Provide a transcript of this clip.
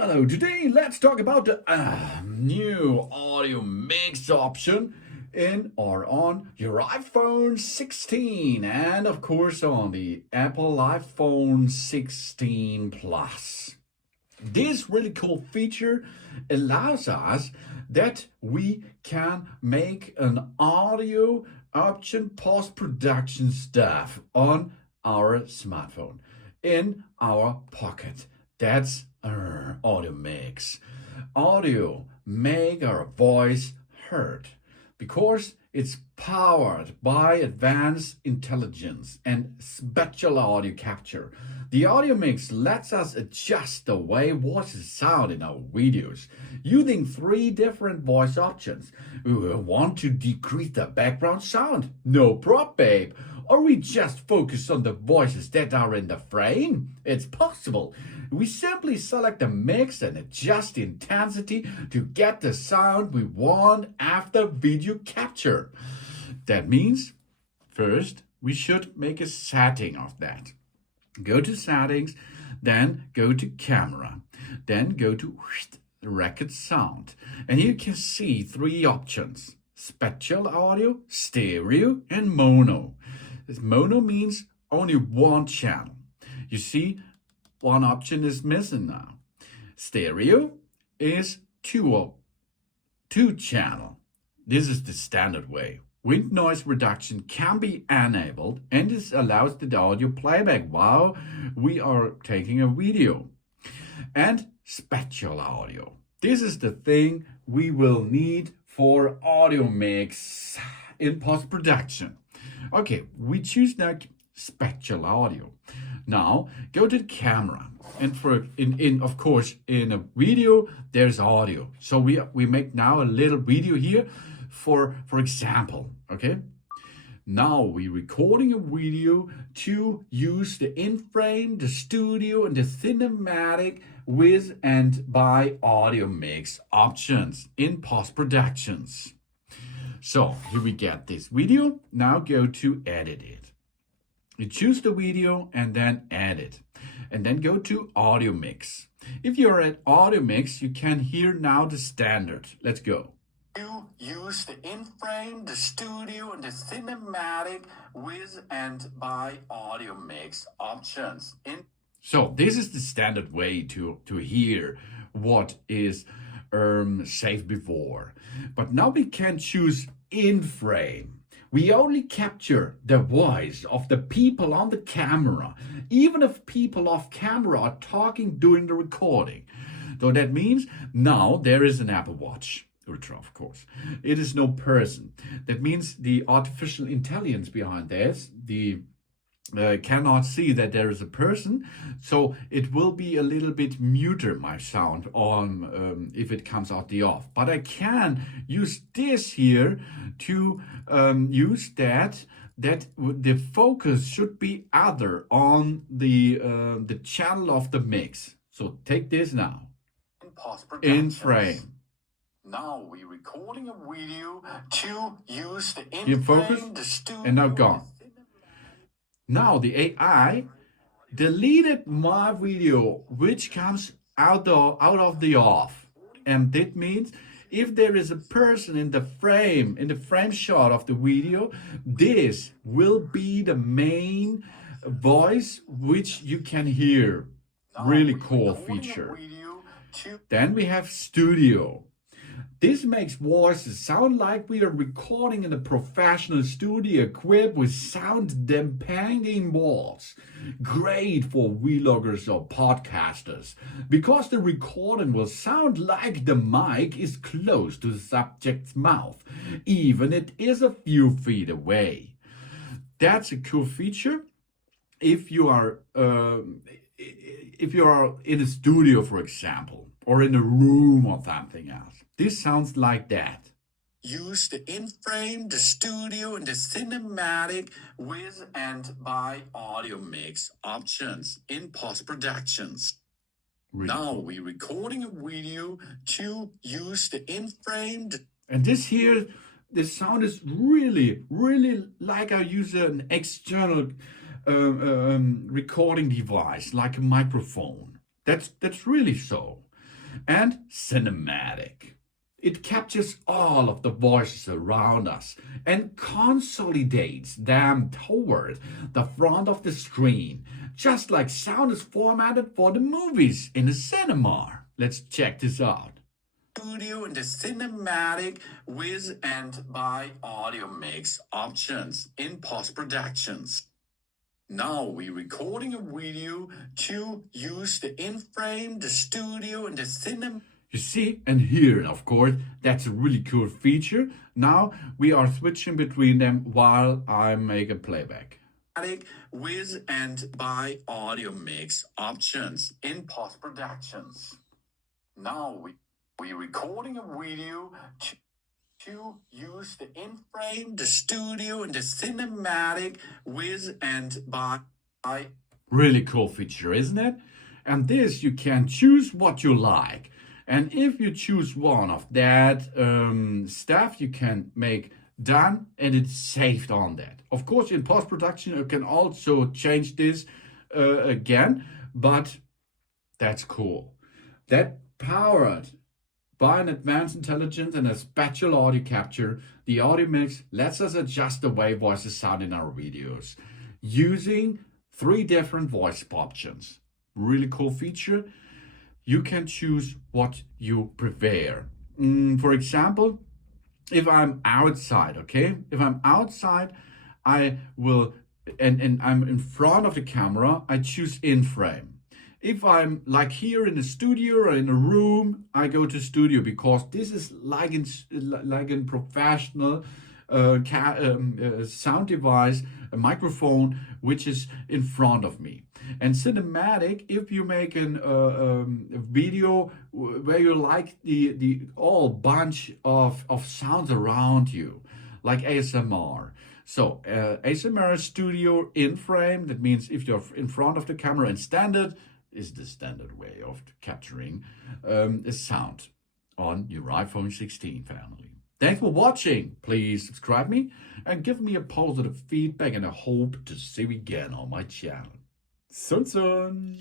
Hello. Today, let's talk about the new audio mix option in or on your iPhone 16 and, of course, on the Apple iPhone 16 Plus. This really cool feature allows us that we can make an audio option post-production stuff on our smartphone in our pocket. That's our audio mix. Audio make our voice heard because it's powered by advanced intelligence and spatial audio capture. The audio mix lets us adjust the way voices sound in our videos using three different voice options. We want to decrease the background sound? No problem, babe. Or we just focus on the voices that are in the frame? It's possible. We simply select the mix and adjust the intensity to get the sound we want after video capture. That means, first, we should make a setting of that. Go to settings, then go to camera, then go to record sound. And here you can see three options: spatial audio, stereo, and mono. This mono means only one channel. You see, one option is missing now. Stereo is two channel. This is the standard way. Wind noise reduction can be enabled, and this allows the audio playback while we are taking a video. And spatial audio. This is the thing we will need for audio mix in post-production. Okay, we choose now spatial audio. Now go to the camera, and of course in a video there's audio. So we make now a little video here for example. Okay. Now we're recording a video to use the in-frame, the studio, and the cinematic with and by audio mix options in post-productions. So here we get this video. Now go to edit it. You choose the video and then edit. And then go to audio mix. If you're at audio mix, you can hear now the standard. Let's go. You use the in-frame, the studio, and the cinematic with and by audio mix options. So this is the standard way to hear what is saved before. But now we can choose in-frame. We only capture the voice of the people on the camera, even if people off camera are talking during the recording. So that means now there is an Apple Watch Ultra, of course. It is no person. That means the artificial intelligence behind this, cannot see that there is a person, so it will be a little bit muter my sound on if it comes out the off. But I can use this here to use that the focus should be other on the channel of the mix. So take this now in frame. Now we're recording a video to use the in frame, the studio, and now gone. Now the AI deleted my video, which comes out of the off. And that means if there is a person in the frame shot of the video, this will be the main voice which you can hear. Really cool feature. Then we have studio. This makes voices sound like we are recording in a professional studio equipped with sound dampening walls. Great for vloggers or podcasters, because the recording will sound like the mic is close to the subject's mouth, even it is a few feet away. That's a cool feature if you are in a studio, for example, or in a room or something else. This sounds like that. Use the in-frame, the studio, and the cinematic with and by audio mix options in post-productions. Now we're recording a video to use the in-frame. And this here, the sound is really, really like I use an external recording device, like a microphone. That's really so. and cinematic. It captures all of the voices around us and consolidates them toward the front of the screen, just like sound is formatted for the movies in the cinema. Let's check this out. Studio and the cinematic with and by audio mix options in post productions. Now we're recording a video to use the in-frame, the studio, and the cinema. You see and hear, of course, that's a really cool feature. Now we are switching between them while I make a playback. With and by audio mix options in post productions. Now we're recording a video to use the in-frame, the studio, and the cinematic with and by. Really cool feature, isn't it? And this, you can choose what you like. And if you choose one of that stuff, you can make done and it's saved on that. Of course, in post-production, you can also change this again, but that's cool. That powered by an advanced intelligence and a spatial audio capture, the audio mix lets us adjust the way voices sound in our videos using 3 different voice options. Really cool feature. You can choose what you prefer. For example, if I'm outside, okay? If I'm outside, I will, and I'm in front of the camera, I choose in frame. If I'm like here in a studio or in a room, I go to studio because this is like in professional sound device, a microphone, which is in front of me. And cinematic, if you make a video where you like the all bunch of sounds around you, like ASMR. So ASMR studio in frame, that means if you're in front of the camera, and standard is the standard way of capturing a sound on your iPhone 16 family. Thanks for watching. Please subscribe me and give me a positive feedback, and I hope to see you again on my channel. Soon.